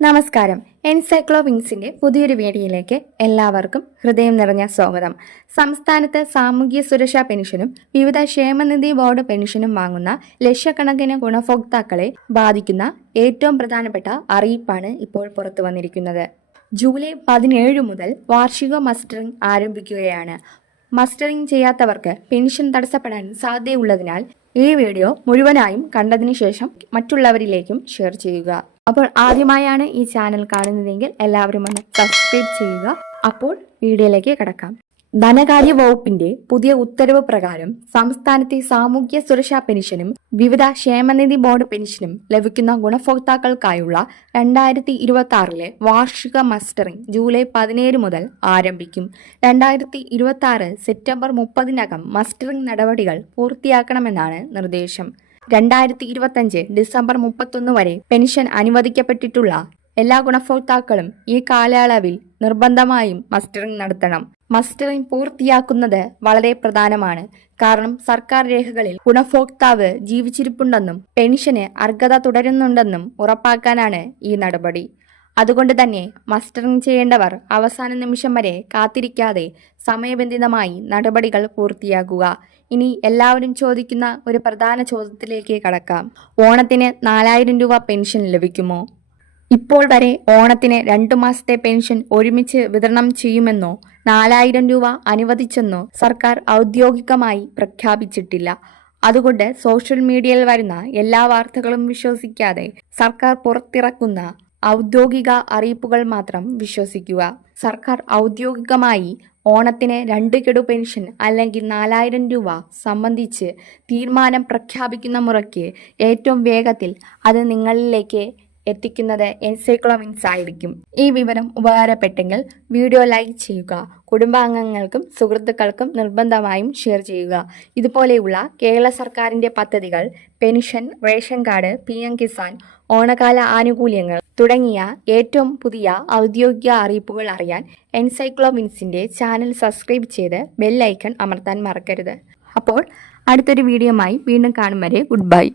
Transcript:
നമസ്കാരം. എൻസൈക്ലോവിങ്സിന്റെ പുതിയൊരു വീഡിയോയിലേക്ക് എല്ലാവർക്കും ഹൃദയം നിറഞ്ഞ സ്വാഗതം. സംസ്ഥാനത്ത് സാമൂഹ്യ സുരക്ഷാ പെൻഷനും വിവിധ ക്ഷേമനിധി ബോർഡ് പെൻഷനും വാങ്ങുന്ന ലക്ഷക്കണക്കിന് ഗുണഭോക്താക്കളെ ബാധിക്കുന്ന ഏറ്റവും പ്രധാനപ്പെട്ട അറിയിപ്പാണ് ഇപ്പോൾ പുറത്തു വന്നിരിക്കുന്നത്. ജൂലൈ 17 മുതൽ വാർഷിക മസ്റ്ററിംഗ് ആരംഭിക്കുകയാണ്. മസ്റ്ററിംഗ് ചെയ്യാത്തവർക്ക് പെൻഷൻ തടസ്സപ്പെടാൻ സാധ്യതയുള്ളതിനാൽ ഈ വീഡിയോ മുഴുവനായും കണ്ടതിന് ശേഷം മറ്റുള്ളവരിലേക്കും ഷെയർ ചെയ്യുക. അപ്പോൾ ആദ്യമായാണ് ഈ ചാനൽ കാണുന്നതെങ്കിൽ എല്ലാവരും ഒന്ന് സബ്സ്ക്രൈബ് ചെയ്യുക. അപ്പോൾ വീഡിയോയിലേക്ക് കടക്കാം. ധനകാര്യ വകുപ്പിന്റെ പുതിയ ഉത്തരവ് പ്രകാരം സംസ്ഥാനത്തെ സാമൂഹ്യ സുരക്ഷാ പെൻഷനും വിവിധ ക്ഷേമനിധി ബോർഡ് പെൻഷനും ലഭിക്കുന്ന ഗുണഭോക്താക്കൾക്കായുള്ള 2026 വാർഷിക മസ്റ്ററിംഗ് ജൂലൈ 17 മുതൽ ആരംഭിക്കും. 2026 സെപ്റ്റംബർ 30 മസ്റ്ററിംഗ് നടപടികൾ പൂർത്തിയാക്കണമെന്നാണ് നിർദ്ദേശം. 2025 ഡിസംബർ 31 വരെ പെൻഷൻ അനുവദിക്കപ്പെട്ടിട്ടുള്ള എല്ലാ ഗുണഭോക്താക്കളും ഈ കാലയളവിൽ നിർബന്ധമായും മസ്റ്ററിംഗ് നടത്തണം. മസ്റ്ററിംഗ് പൂർത്തിയാക്കുന്നത് വളരെ പ്രധാനമാണ്. കാരണം സർക്കാർ രേഖകളിൽ ഗുണഭോക്താവ് ജീവിച്ചിരിപ്പുണ്ടെന്നും പെൻഷന് അർഹത തുടരുന്നുണ്ടെന്നും ഉറപ്പാക്കാനാണ് ഈ നടപടി. അതുകൊണ്ട് തന്നെ മസ്റ്ററിംഗ് ചെയ്യേണ്ടവർ അവസാന നിമിഷം വരെ കാത്തിരിക്കാതെ സമയബന്ധിതമായി നടപടികൾ പൂർത്തിയാക്കുക. ഇനി എല്ലാവരും ചോദിക്കുന്ന ഒരു പ്രധാന ചോദ്യത്തിലേക്ക് കടക്കാം. ഓണത്തിന് 4000 രൂപ പെൻഷൻ ലഭിക്കുമോ? ഇപ്പോൾ വരെ ഓണത്തിന് 2 മാസത്തെ പെൻഷൻ ഒരുമിച്ച് വിതരണം ചെയ്യുമെന്നോ 4000 രൂപ അനുവദിച്ചെന്നോ സർക്കാർ ഔദ്യോഗികമായി പ്രഖ്യാപിച്ചിട്ടില്ല. അതുകൊണ്ട് സോഷ്യൽ മീഡിയയിൽ വരുന്ന എല്ലാ വാർത്തകളും വിശ്വസിക്കാതെ സർക്കാർ പുറത്തിറക്കുന്ന ഔദ്യോഗിക അറിയിപ്പുകൾ മാത്രം വിശ്വസിക്കുക. സർക്കാർ ഔദ്യോഗികമായി ഓണത്തിന് 2 ഗഡു പെൻഷൻ അല്ലെങ്കിൽ 4000 രൂപ സംബന്ധിച്ച് തീരുമാനം പ്രഖ്യാപിക്കുന്ന മുറയ്ക്ക് ഏറ്റവും വേഗത്തിൽ അത് നിങ്ങളിലേക്ക് എത്തിക്കുന്നത് എൻസൈക്ലോവിങ്സ് ആയിരിക്കും. ഈ വിവരം ഉപകാരപ്പെട്ടെങ്കിൽ വീഡിയോ ലൈക്ക് ചെയ്യുക. കുടുംബാംഗങ്ങൾക്കും സുഹൃത്തുക്കൾക്കും നിർബന്ധമായും ഷെയർ ചെയ്യുക. ഇതുപോലെയുള്ള കേരള സർക്കാരിന്റെ പദ്ധതികൾ, pension, ration card, PM Kisan, ഓണക്കാല ആനുകൂല്യങ്ങൾ തുടങ്ങിയ ഏറ്റവും പുതിയ ഔദ്യോഗിക അറിയിപ്പുകൾ അറിയാൻ എൻസൈക്ലോവിങ്സിന്റെ ചാനൽ സബ്സ്ക്രൈബ് ചെയ്ത് ബെൽ ഐക്കൺ അമർത്താൻ മറക്കരുത്. അപ്പോൾ അടുത്തൊരു വീഡിയോയുമായി വീണ്ടും കാണും വരെ ഗുഡ് ബൈ.